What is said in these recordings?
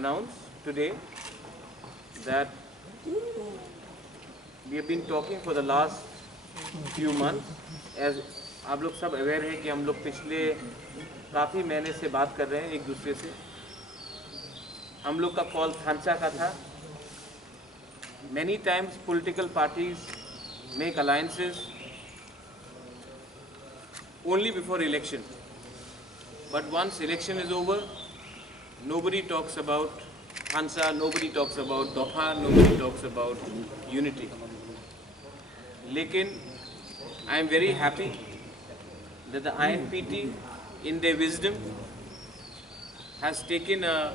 announce today that we have been talking for the last few months. As आप लोग सब aware हैं कि हम लोग पिछले काफ़ी महीने से बात कर रहे हैं एक दूसरे से. हम लोग का कॉल थानसा का था. Many times political parties make alliances only before election. But once election is over, nobody talks about Hansa, nobody talks about Doha, nobody talks about unity. Lekin, I am very happy that the INPT, in their wisdom, has taken a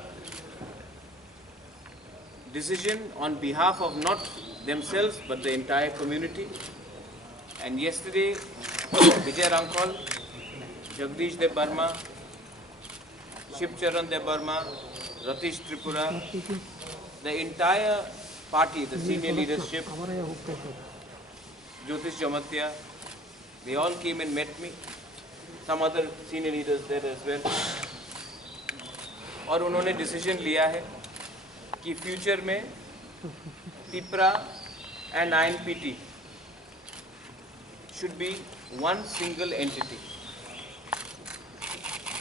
decision on behalf of not themselves but the entire community. And yesterday, Vijay Rankol, Jagdish De Burma, Shivcharan De Burma, Ratish Tripura, the entire party, the senior leadership, Jyotish Jamatya, they all came and met me. Some other senior leaders there as well. और उन्होंने decision लिया है कि future में Tipra and INPT should be one single entity.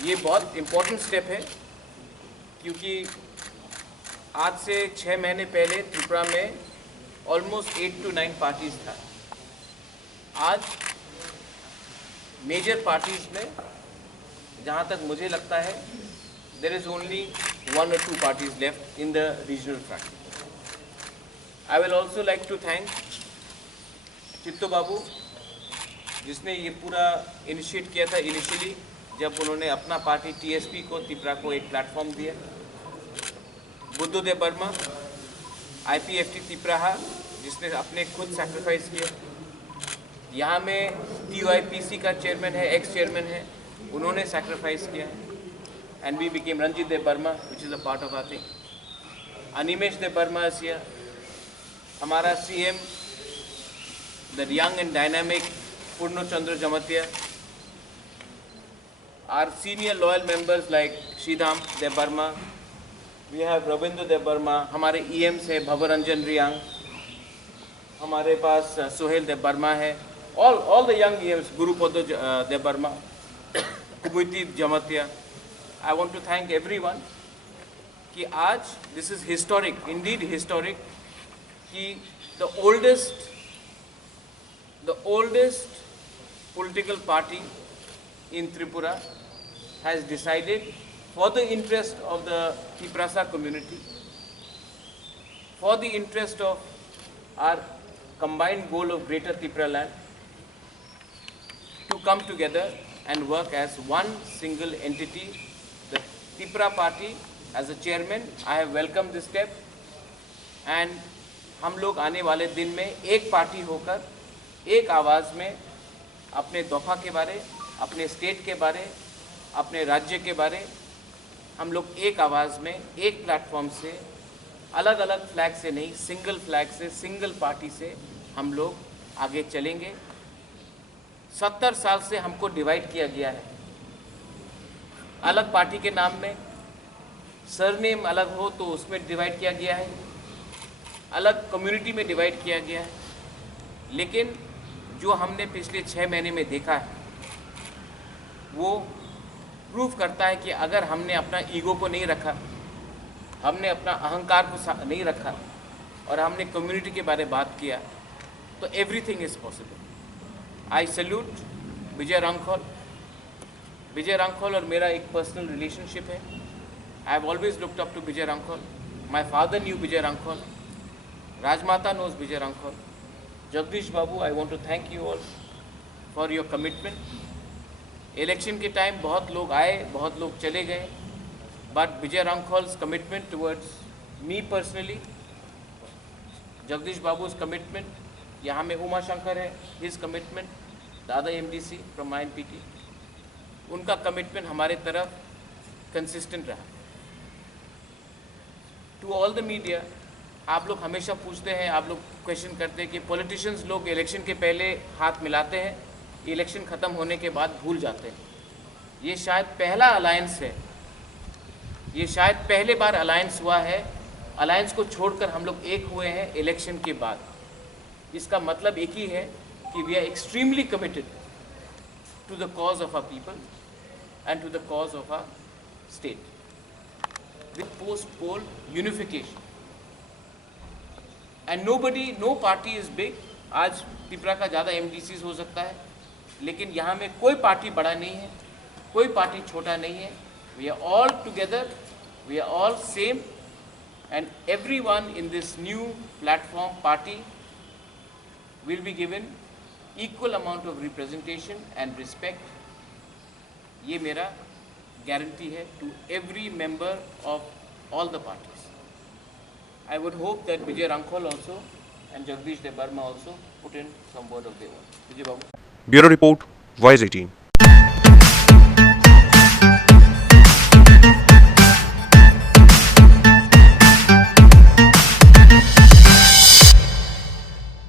ये बहुत important step है क्योंकि आज से 6 महीने पहले त्रिपुरा में ऑलमोस्ट 8 to 9 पार्टीज था. आज मेजर पार्टीज में जहाँ तक मुझे लगता है there is only 1 or 2 parties left in the regional front. I will also like to thank चित्तो बाबू जिसने ये पूरा इनिशिएट किया था इनिशियली जब उन्होंने अपना पार्टी TSP को त्रिपुरा को एक प्लेटफॉर्म दिया. बुद्धू देव वर्मा IPFT त्रिपुरा जिसने अपने खुद सैक्रिफाइस किया. यहाँ में TYPC का चेयरमैन है, एक्स चेयरमैन है, उन्होंने सैक्रिफाइस किया. And we became Ranjit De Burma, which is a part of our thing. Animesh De Burma is here. हमारा CM, the young and dynamic Purno Chandra Jamatya. Our senior loyal members like Shidham De Burma. We have Ravindra De Burma. हमारे EMs है Bhavaranjan Riyang. हमारे पास Sohail De Burma है. All the young EMs, Guru Podo De Burma, Kubuiti Jamatya. I want to thank everyone कि आज this is historic, indeed historic, कि the oldest political party in Tripura has decided for the interest of the Tiprasa community, for the interest of our combined goal of Greater Tripura land, to come together and work as one single entity. The Tripura party, as a chairman, I have welcomed this step, and हम लोग आने वाले दिन में एक party होकर एक आवाज़ में अपने दोफा के बारे, अपने स्टेट के बारे, अपने राज्य के बारे हम लोग एक आवाज़ में एक प्लेटफॉर्म से अलग अलग फ्लैग से नहीं, सिंगल फ्लैग से, सिंगल पार्टी से हम लोग आगे चलेंगे. 70 साल से हमको डिवाइड किया गया है अलग पार्टी के नाम में. सरनेम अलग हो तो उसमें डिवाइड किया गया है, अलग कम्युनिटी में डिवाइड किया गया है. लेकिन जो हमने पिछले 6 महीने में देखा है वो प्रूव करता है कि अगर हमने अपना ईगो को नहीं रखा, हमने अपना अहंकार को नहीं रखा और हमने कम्युनिटी के बारे में बात किया तो everything is possible. I salute Vijay Rankhal. Vijay Rankhal और मेरा एक पर्सनल रिलेशनशिप है. I have always looked up to Vijay Rankhal. My father knew Vijay Rankhal. Rajmata knows Vijay Rankhal. Jagdish Babu, I want to thank you all for your commitment. Election के टाइम बहुत लोग आए, बहुत लोग चले गए, but Vijay Rankhal's commitment towards me personally, Jagdish Babu's commitment, यहाँ में उमा शंकर है, हिज कमिटमेंट, दादा MDC फ्रॉम INPT, उनका कमिटमेंट हमारे तरफ कंसिस्टेंट रहा. टू ऑल द मीडिया, आप लोग हमेशा पूछते हैं, आप लोग क्वेश्चन करते हैं कि पॉलिटिशियंस लोग इलेक्शन के पहले हाथ मिलाते हैं, इलेक्शन ख़त्म होने के बाद भूल जाते हैं. ये शायद पहला अलायंस है ये शायद पहले बार अलायंस हुआ है, अलायंस को छोड़कर हम लोग एक हुए हैं इलेक्शन के बाद। इसका मतलब एक ही है कि we are extremely committed to the cause of our people and to the cause of our state with post poll unification and no party is big. आज त्रिपुरा का ज़्यादा MDCs हो सकता है, लेकिन यहाँ में कोई पार्टी बड़ा नहीं है, कोई पार्टी छोटा नहीं है। We are all together, we are all same, and everyone in this new platform party will be given equal amount of representation and respect. ये मेरा guarantee है to every member of all the parties. I would hope that Vijay Rankhol also and Jagdish Debarma also put in some word of their own. Vijay Babu. Bureau Report, Voice 18.